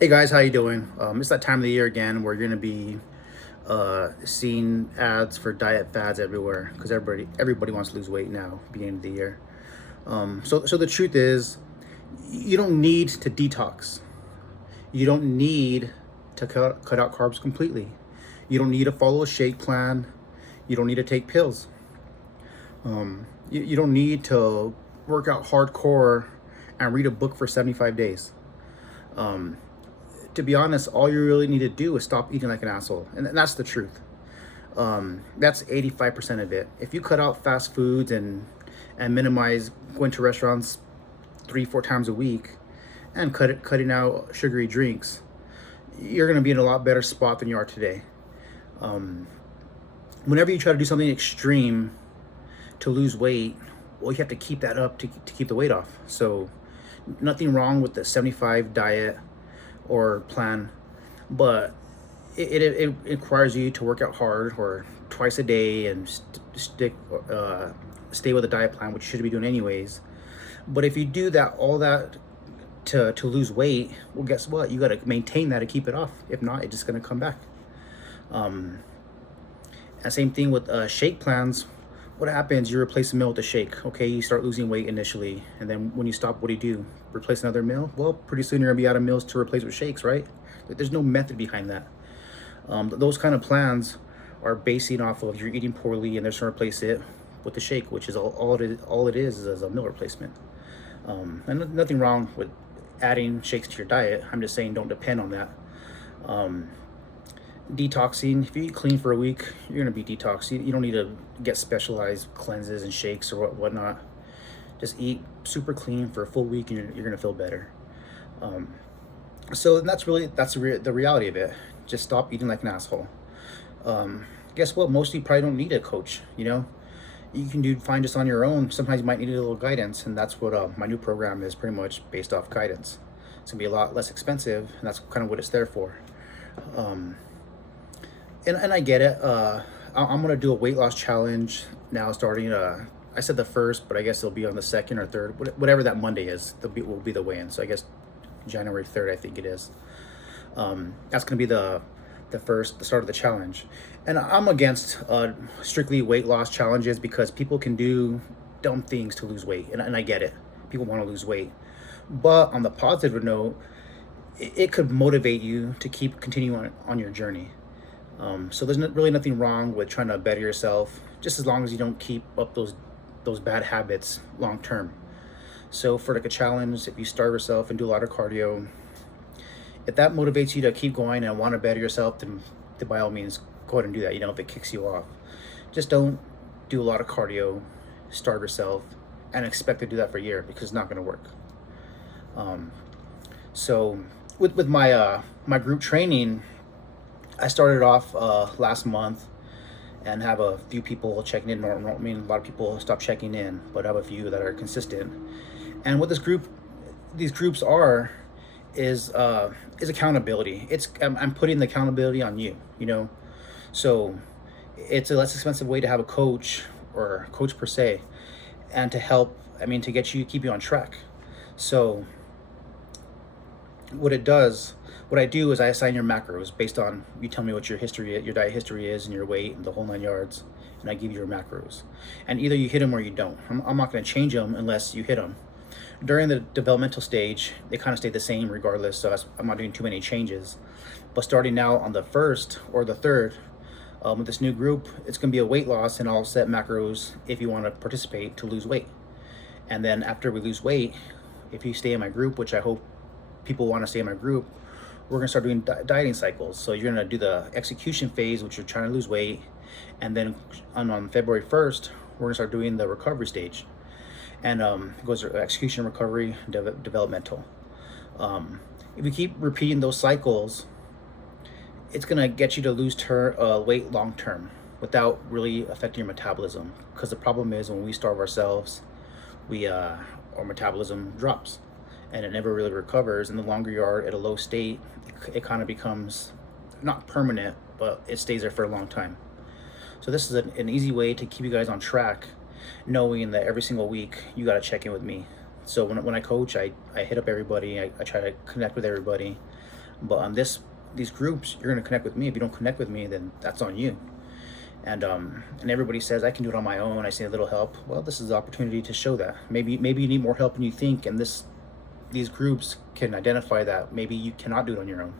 Hey guys, how you doing? It's that time of the year again where you're gonna be seeing ads for diet fads everywhere because everybody wants to lose weight now, beginning of the year. So the truth is, you don't need to detox. You don't need to cut out carbs completely. You don't need to follow a shake plan. You don't need to take pills. You don't need to work out hardcore and read a book for 75 days. To be honest, all you really need to do is stop eating like an asshole, and that's the truth. That's 85% of it. If you cut out fast foods and minimize going to restaurants 3 4 times a week, and cutting out sugary drinks, you're gonna be in a lot better spot than you are today. Whenever you try to do something extreme to lose weight, well, you have to keep that up to keep the weight off. So, nothing wrong with the 75 diet or plan, but it requires you to work out hard or twice a day and uh, stay with a diet plan, which you should be doing anyways. But if you do that, all that to lose weight, well, guess what? You got to maintain that to keep it off. If not, it's just going to come back. And same thing with shake plans. What happens? You replace a meal with a shake. Okay, you start losing weight initially, and then when you stop, what do? Replace another meal? Well, pretty soon you're gonna be out of meals to replace with shakes, right? There's no method behind that. Those kind of plans are basing off of you're eating poorly, and they're trying to replace it with the shake, which is all it is a meal replacement. And nothing wrong with adding shakes to your diet. I'm just saying don't depend on that. Um, Detoxing, if you eat clean for a week, you're going to be detoxed. You don't need to get specialized cleanses and shakes or whatnot. Just eat super clean for a full week and you're going to feel better. So that's the reality of it. Just stop eating like an asshole. Guess what? Most of you probably don't need a coach. You can find this on your own. Sometimes you might need a little guidance, and that's what my new program is pretty much based off guidance. It's gonna be a lot less expensive, and that's kind of what it's there for. Um, and I get it. I'm gonna do a weight loss challenge now, starting. I said the first, but I guess it'll be on the second or third, whatever that Monday is. Will be the weigh-in. So I guess January 3rd, I think it is. That's gonna be the start of the challenge. And I'm against strictly weight loss challenges because people can do dumb things to lose weight, and I get it. People want to lose weight, but on the positive note, it could motivate you to keep continuing on your journey. So there's really nothing wrong with trying to better yourself, just as long as you don't keep up those bad habits long term. So for like a challenge, if you starve yourself and do a lot of cardio, if that motivates you to keep going and want to better yourself, then by all means go ahead and do that. If it kicks you off, just don't do a lot of cardio, starve yourself, and expect to do that for a year because it's not going to work. Um, so with my group training, I started off last month and have a few people checking in. I mean, a lot of people stop checking in, but I have a few that are consistent. And what these groups is accountability. I'm putting the accountability on you. So it's a less expensive way to have a coach or a coach per se, and to help. I mean, to keep you on track. So what it does what I do is I assign your macros based on you tell me what your diet history is, and your weight, and the whole 9 yards, and I give you your macros. And either you hit them or you don't. I'm not going to change them unless you hit them. During the developmental stage, they kind of stay the same regardless, so I'm not doing too many changes. But starting now on the first or the third, with this new group, it's going to be a weight loss, and I'll set macros if you want to participate to lose weight. And then after we lose weight, if you stay in my group, which I hope people want to stay in my group, we're going to start doing dieting cycles. So you're going to do the execution phase, which you're trying to lose weight. And then on February 1st, we're going to start doing the recovery stage. And it goes to execution, recovery, developmental. If you keep repeating those cycles, it's going to get you to lose weight long term without really affecting your metabolism. Because the problem is when we starve ourselves, our metabolism drops and it never really recovers. And the longer you are at a low state, it kind of becomes not permanent, but it stays there for a long time. So this is an easy way to keep you guys on track, knowing that every single week you got to check in with me. So when I coach, I hit up everybody. I try to connect with everybody. But on these groups, you're gonna connect with me. If you don't connect with me, then that's on you. And everybody says I can do it on my own. I say a little help. Well, this is the opportunity to show that. Maybe you need more help than you think, and these groups can identify that maybe you cannot do it on your own.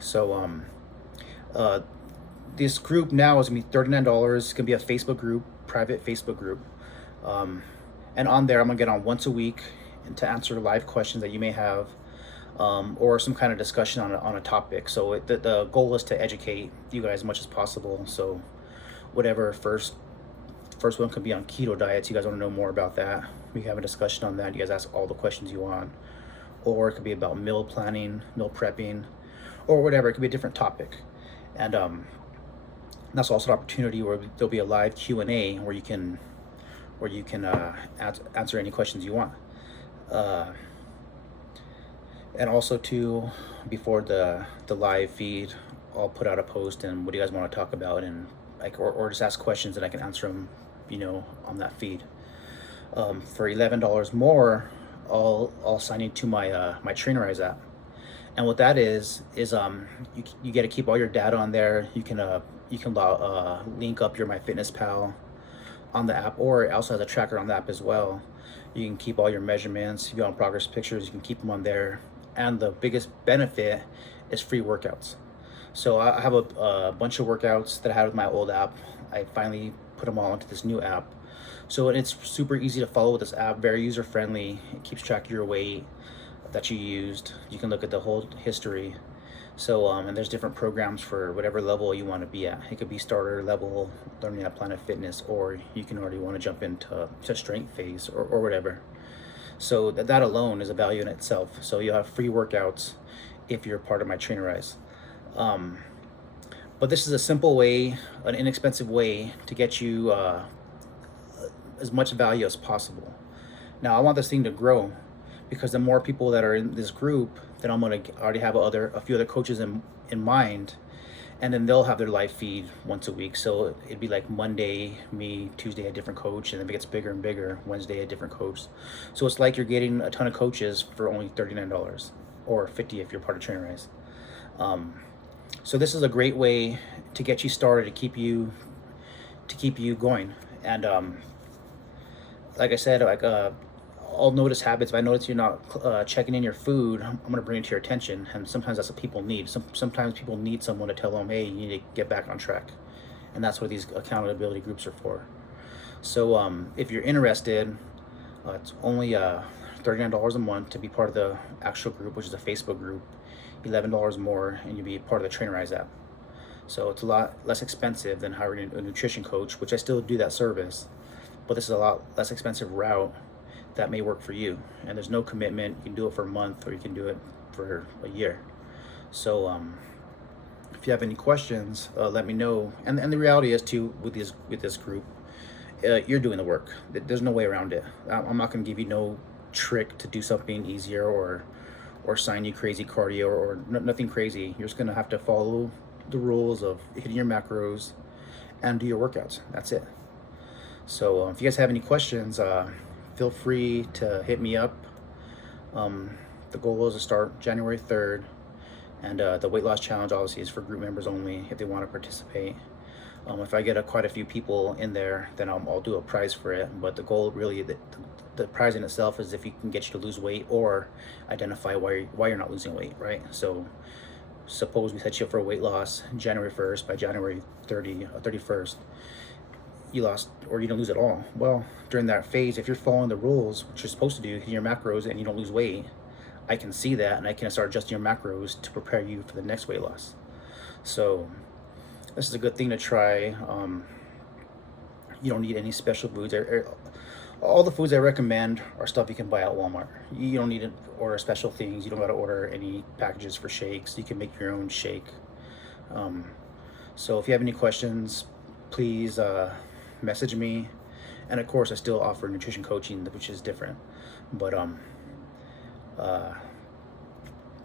So uh, this group now is gonna be $39. It's gonna be a Facebook group, private Facebook group, and on there I'm gonna get on once a week and to answer live questions that you may have, or some kind of discussion on a topic. So the goal is to educate you guys as much as possible. So whatever first one could be on keto diets. You guys want to know more about that, we have a discussion on that. You guys ask all the questions you want. Or it could be about meal planning, meal prepping, or whatever. It could be a different topic. And that's also an opportunity where there'll be a live Q&A where you can answer any questions you want. And also too, before the live feed, I'll put out a post and what do you guys want to talk about, and like or just ask questions and I can answer them, on that feed. For $11 more, I'll sign you to my my Trainerize app. And what that is you get to keep all your data on there. You can link up your MyFitnessPal on the app, or it also has a tracker on the app as well. You can keep all your measurements. If you want progress pictures, you can keep them on there. And the biggest benefit is free workouts. So I have a bunch of workouts that I had with my old app. I finally put them all into this new app. So it's super easy to follow with this app, very user friendly. It keeps track of your weight that you used. You can look at the whole history. So and there's different programs for whatever level you want to be at. It could be starter level, learning at Planet Fitness, or you can already want to jump into strength phase or whatever. So that alone is a value in itself. So you'll have free workouts if you're part of my Trainerize. But this is a simple way, an inexpensive way to get you as much value as possible. Now I want this thing to grow, because the more people that are in this group, then I'm gonna already have a few other coaches in mind, and then they'll have their live feed once a week. So it'd be like Monday me, Tuesday a different coach, and then it gets bigger and bigger. Wednesday a different coach. So it's like you're getting a ton of coaches for only $39 or $50 if you're part of Trainerize. So this is a great way to get you started, to keep you going. And like I said, I'll notice habits. If I notice you're not checking in your food, I'm gonna bring it to your attention. And sometimes that's what people need. Sometimes people need someone to tell them, hey, you need to get back on track. And that's what these accountability groups are for. So if you're interested, it's only $39 a month to be part of the actual group, which is a Facebook group. $11 more, and you'll be part of the Trainerize app. So it's a lot less expensive than hiring a nutrition coach, which I still do that service, but this is a lot less expensive route that may work for you. And there's no commitment. You can do it for a month, or you can do it for a year. So if you have any questions, let me know. And the reality is too, with this group, you're doing the work. There's no way around it. I'm not going to give you no trick to do something easier or sign you crazy cardio or nothing crazy. You're just going to have to follow the rules of hitting your macros and do your workouts. That's it. So if you guys have any questions, feel free to hit me up. The goal is to start January 3rd, and the weight loss challenge obviously is for group members only if they want to participate. If I get quite a few people in there, then I'll do a prize for it. But the goal really, the prize in itself is if you can get you to lose weight or identify why you're not losing weight, right? So suppose we set you up for a weight loss January 1st, by January 31st, you lost or you don't lose at all. Well, during that phase, if you're following the rules, which you're supposed to do, hitting your macros, and you don't lose weight, I can see that, and I can start adjusting your macros to prepare you for the next weight loss. So this is a good thing to try. You don't need any special foods. All the foods I recommend are stuff you can buy at Walmart. You don't need to order special things. You don't got to order any packages for shakes. You can make your own shake. So if you have any questions, please message me. And of course, I still offer nutrition coaching, which is different. But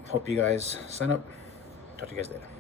hope you guys sign up. Talk to you guys later.